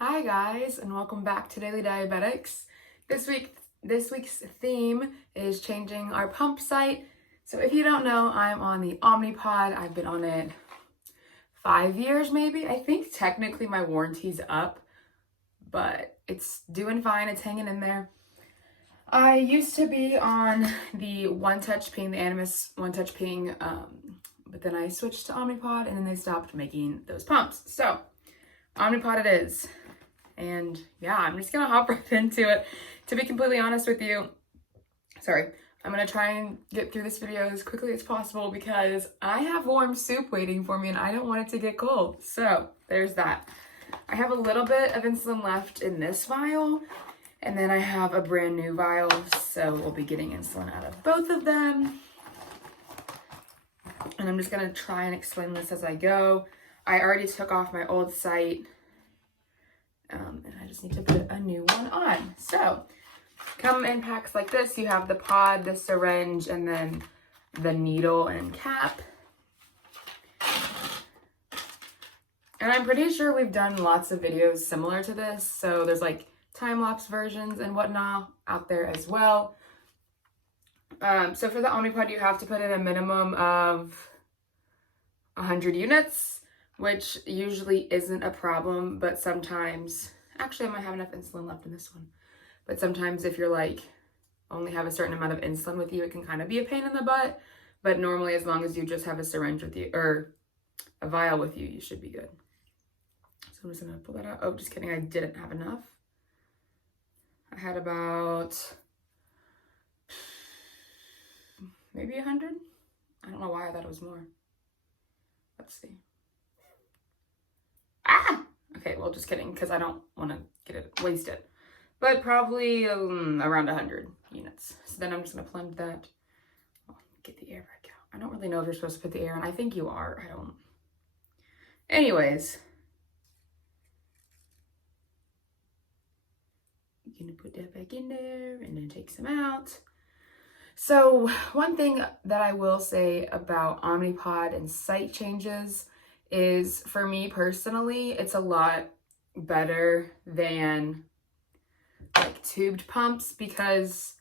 Hi guys, and welcome back to Daily Diabetics. This week's theme is changing our pump site. So if you don't know, I'm on the Omnipod. I've been on it 5 years maybe. I think technically my warranty's up, but it's doing fine. It's hanging in there. I used to be on the One Touch Ping, the Animus One Touch Ping, but then I switched to Omnipod and then they stopped making those pumps. So Omnipod it is. And yeah, I'm just gonna hop right into it. To be completely honest with you, I'm gonna try and get through this video as quickly as possible because I have warm soup waiting for me and I don't want it to get cold. So there's that. I have a little bit of insulin left in this vial, and then I have a brand new vial, so we'll be getting insulin out of both of them. And I'm just gonna try and explain this as I go. I already took off my old site. And I just need to put a new one on. So, come in packs like this. You have the pod, the syringe, and then the needle and cap. And I'm pretty sure we've done lots of videos similar to this. So there's like time-lapse versions and whatnot out there as well. So for the Omnipod, you have to put in a minimum of 100 units. Which usually isn't a problem, but sometimes, actually I might have enough insulin left in this one, but sometimes if you're like, only have a certain amount of insulin with you, it can kind of be a pain in the butt, but normally as long as you just have a syringe with you, or a vial with you, you should be good. So I'm just gonna pull that out. Oh, just kidding, I didn't have enough. I had about, maybe 100? I don't know why I thought it was more. Let's see. Okay, well, just kidding, because I don't want to get it wasted. But probably around 100 units. So then I'm just going to plunge that. Oh, get the air back out. I don't really know if you're supposed to put the air in. I think you are. I don't. Anyways. You're going to put that back in there and then take some out. So one thing that I will say about Omnipod and site changes is, for me personally, it's a lot better than like tubed pumps because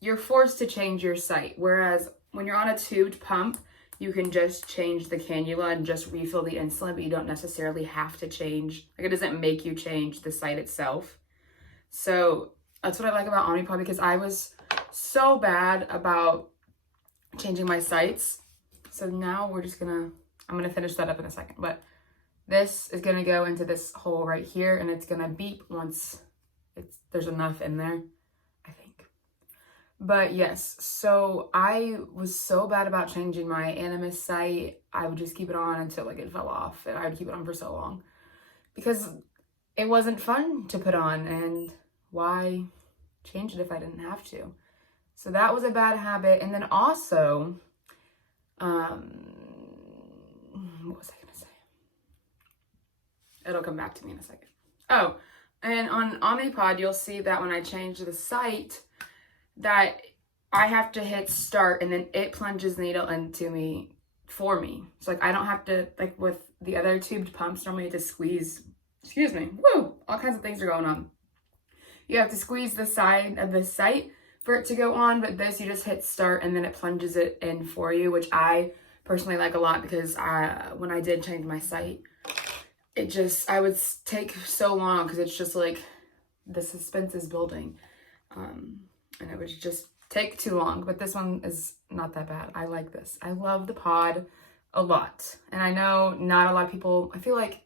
you're forced to change your site. Whereas when you're on a tubed pump, you can just change the cannula and just refill the insulin, but you don't necessarily have to change. Like, it doesn't make you change the site itself. So that's what I like about Omnipod, because I was so bad about changing my sites. So now I'm gonna finish that up in a second, but this is gonna go into this hole right here and it's gonna beep once there's enough in there, I think. But yes, so I was so bad about changing my Animus site. I would just keep it on until like it fell off, and I would keep it on for so long because it wasn't fun to put on, and why change it if I didn't have to? So that was a bad habit. And then also, what was I gonna say? It'll come back to me in a second. Oh, and on Omnipod, you'll see that when I change the site, that I have to hit start and then it plunges the needle into me for me. So like I don't have to, like with the other tubed pumps, normally you have to squeeze, all kinds of things are going on. You have to squeeze the side of the site for it to go on, but this you just hit start and then it plunges it in for you, which I personally like a lot because when I did change my site, I would take so long because it's just like the suspense is building, and it would just take too long. But this one is not that bad. I like this. I love the pod a lot, and I know not a lot of people. I feel like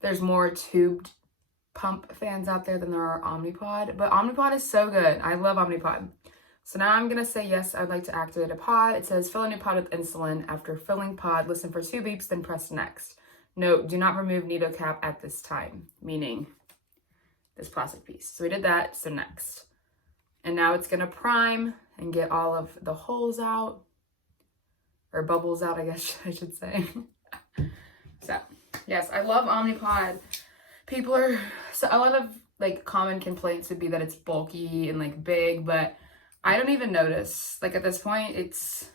there's more tubed pump fans out there than there are Omnipod, but Omnipod is so good. I love Omnipod. So now I'm gonna say yes, I'd like to activate a pod. It says fill a new pod with insulin. After filling pod, listen for 2 beeps, then press next. Note, do not remove needle cap at this time, meaning this plastic piece. So we did that, so next. And now it's gonna prime and get all of the holes out, or bubbles out, I guess I should say. So yes, I love Omnipod. So a lot of like common complaints would be that it's bulky and like big, but I don't even notice. Like at this point, it's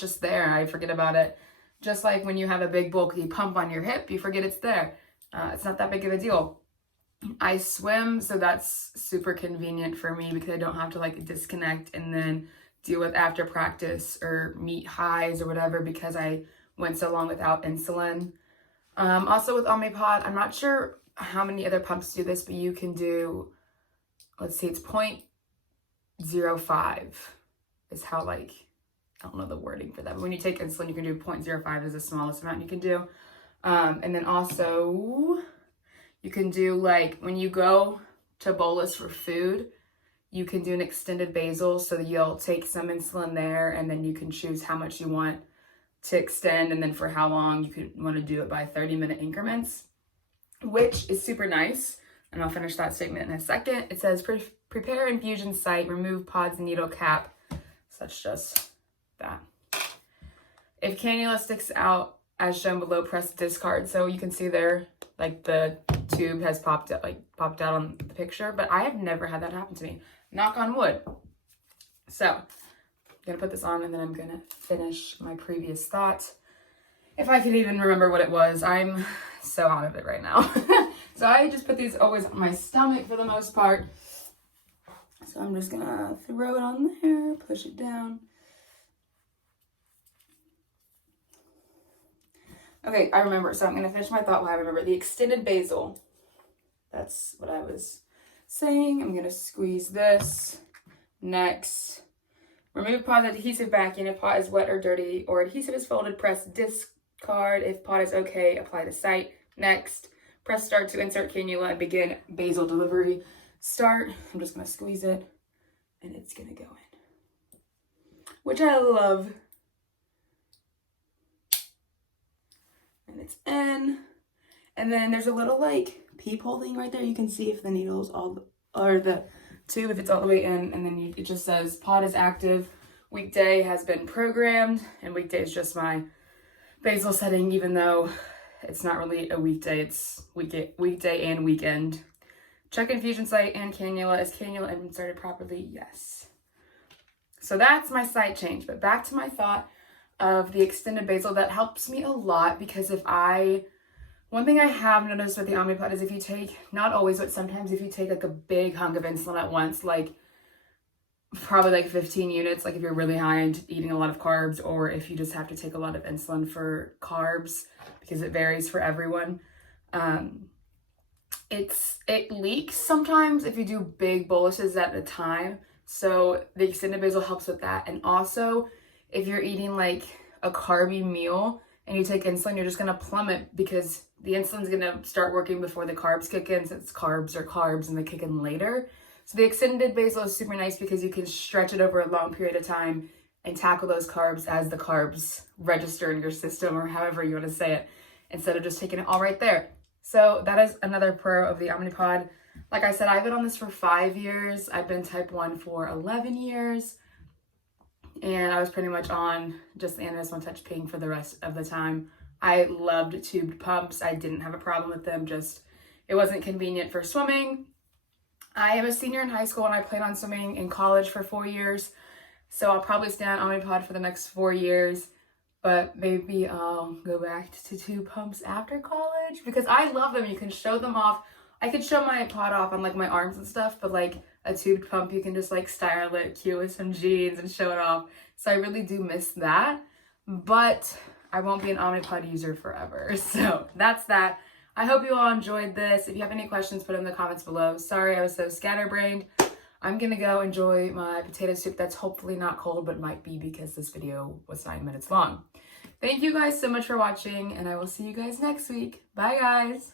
just there. I forget about it. Just like when you have a big bulky pump on your hip, you forget it's there. It's not that big of a deal. I swim, so that's super convenient for me because I don't have to like disconnect and then deal with after practice or meet highs or whatever because I went so long without insulin. Also with Omnipod, I'm not sure how many other pumps do this, but you can do, let's see, it's 0.05 is how, like, I don't know the wording for that, but when you take insulin, you can do 0.05 is the smallest amount you can do. And then also you can do, like, when you go to bolus for food, you can do an extended basal, so that you'll take some insulin there and then you can choose how much you want to extend and then for how long. You could want to do it by 30-minute increments, which is super nice. And I'll finish that statement in a second. It says, prepare infusion site, remove pods and needle cap. So that's just that. If cannula sticks out as shown below, press discard. So you can see there, like the tube has popped out on the picture, but I have never had that happen to me. Knock on wood. So I'm gonna put this on and then I'm gonna finish my previous thought. If I could even remember what it was, I'm so out of it right now. So I just put these always on my stomach for the most part. So I'm just gonna throw it on there, push it down. Okay, I remember. So I'm gonna finish my thought while I remember. The extended basal. That's what I was saying. I'm gonna squeeze this. Next, remove pod adhesive backing. If pod is wet or dirty or adhesive is folded, press discard. If pod is okay, apply the site. Next, press start to insert cannula and begin basal delivery. Start. I'm just gonna squeeze it and it's gonna go in, which I love. And it's in. And then there's a little like peephole thing right there. You can see if the needle's or the tube, if it's all the way in. And then it just says pod is active. Weekday has been programmed. And weekday is just my basal setting, even though it's not really a weekday. It's weekday and weekend. Check infusion site and cannula. Is cannula inserted properly? Yes. So that's my site change. But back to my thought of the extended basal. That helps me a lot because one thing I have noticed with the Omnipod is if you take, not always, but sometimes if you take like a big hunk of insulin at once, like probably like 15 units, like if you're really high and eating a lot of carbs, or if you just have to take a lot of insulin for carbs, because it varies for everyone. It leaks sometimes if you do big boluses at a time. So the extended basal helps with that. And also if you're eating like a carby meal and you take insulin, you're just gonna plummet because the insulin's gonna start working before the carbs kick in, since carbs are carbs and they kick in later. So the extended basal is super nice because you can stretch it over a long period of time and tackle those carbs as the carbs register in your system, or however you want to say it, instead of just taking it all right there. So that is another pro of the Omnipod. Like I said, I've been on this for 5 years. I've been type 1 for 11 years. And I was pretty much on just the NS One Touch Ping for the rest of the time. I loved tubed pumps. I didn't have a problem with them. Just, it wasn't convenient for swimming. I am a senior in high school and I plan on swimming in college for 4 years. So I'll probably stay on Omnipod for the next 4 years. But maybe I'll go back to tube pumps after college because I love them. You can show them off. I could show my pod off on like my arms and stuff, but like a tubed pump, you can just like style it cute with some jeans and show it off. So I really do miss that, but I won't be an Omnipod user forever. So that's that. I hope you all enjoyed this. If you have any questions, put them in the comments below. Sorry, I was so scatterbrained. I'm gonna go enjoy my potato soup that's hopefully not cold, but might be because this video was 9 minutes long. Thank you guys so much for watching, and I will see you guys next week. Bye, guys.